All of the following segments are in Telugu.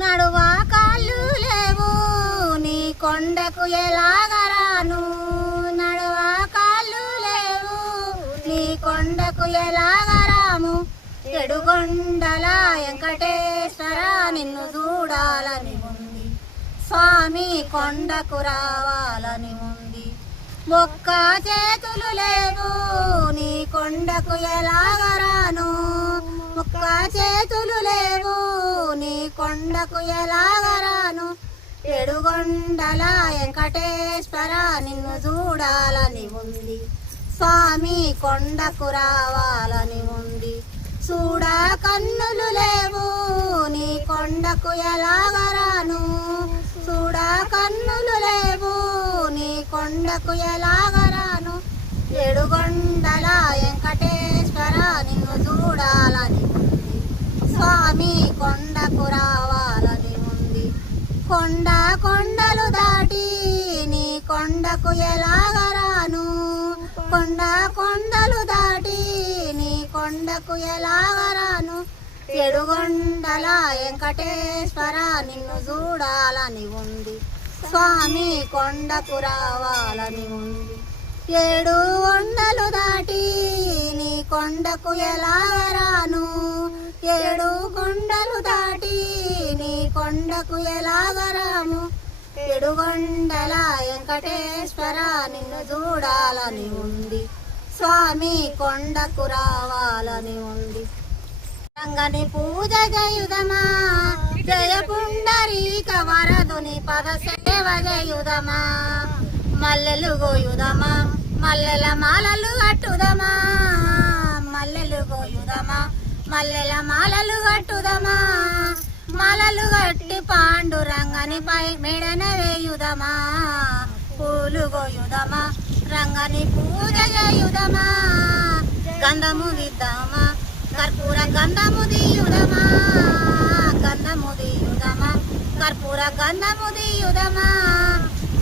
నడువా కాళ్ళు లేవు నీ కొండకు ఎలాగరాను, నడువా కాళ్ళు లేవు నీ కొండకు ఎలాగరాము. ఎడుగొండల వెంకటేశ్వర నిన్ను చూడాలని ఉంది, స్వామి కొండకు రావాలని ఉంది. ఒక్క చేతులు లేవు నీ కొండకు ఎలాగరాను, ఒక్క చేతులు లేవు నీ కొండకు ఎలాగరాను. ఎడుగొండల వెంకటేశ్వర నిన్ను చూడాలని ఉంది, స్వామి కొండకు రావాలని ఉంది. చూడా కన్నులు లేవు నీ కొండకు ఎలాగరాను, చూడా కన్నులు లేవు నీ కొండకు ఎలాగరాను. ఎడుగొండల వెంకటేశ్వర నిన్ను చూడాలని ఉంది, స్వామి కొండకు రావాలని ఉంది. కొండ కొండలు దాటి నీ కొండకు ఎలాగరాను, కొండ కొండలు దాటి నీ కొండకు ఎలాగరాను. ఎడుగొండల వెంకటేశ్వర నిన్ను చూడాలని ఉంది, స్వామి కొండకు రావాలని ఉంది. ఏడు కొండలు దాటి నీ కొండకు ఎలాగరాను, ఏడు కొండలు దాటి నీ కొండకు ఎలాగరాము. ఎడుగొండల వెంకటేశ్వర నిన్ను చూడాలని ఉంది, స్వామి కొండకు రావాలని ఉంది. రంగని పూజ చేయుదమా, జయ పుండరీక వరదుని పద సేవ చేయుదమా. మల్లెలు గోయుదమా, మల్లెల మాలలు కట్టుదమా, మల్లెలు గోయుదమా, మల్లెల మాలలు కట్టుదమా. మాలలు కట్టి పాండురంగని పై మెడన వేయుదమా, పూలు గోయుదమా, రంగని పూజ చేయుదమా. గంధము దిద్దామా, కర్పూర గంధము దియుదమా, గంధము దియుదమా, కర్పూర గంధము దియుదమా.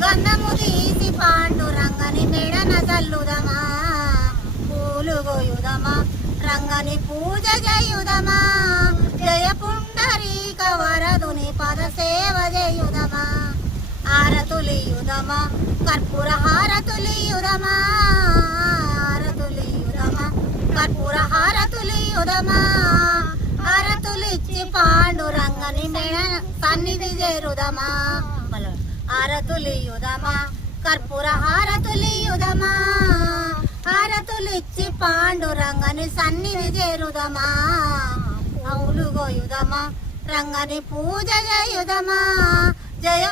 గంధము తీసి పాండురంగని మెడన చల్లుదమా, పూలు గోయుదమా, రంగని పూజ చేయుదమా. జయ పుండరీక వరదుని పద సేవ చేయుదమా. హారతులియుదమా, కర్పూర హారతులియుదమా, హారతులియుదమా, కర్పూర హారతులియుదమా. హారతులిచ్చి పాండురంగని మెడ సన్నిధి చేరుదమా. హారతులియుదమా, కర్పూర హారతులియుదమా. హారతులిచ్చి పాండురంగని సన్నిధి చేరుదమా. అవులు గోయుదమా, రంగని పూజ చేయుదమా. జయ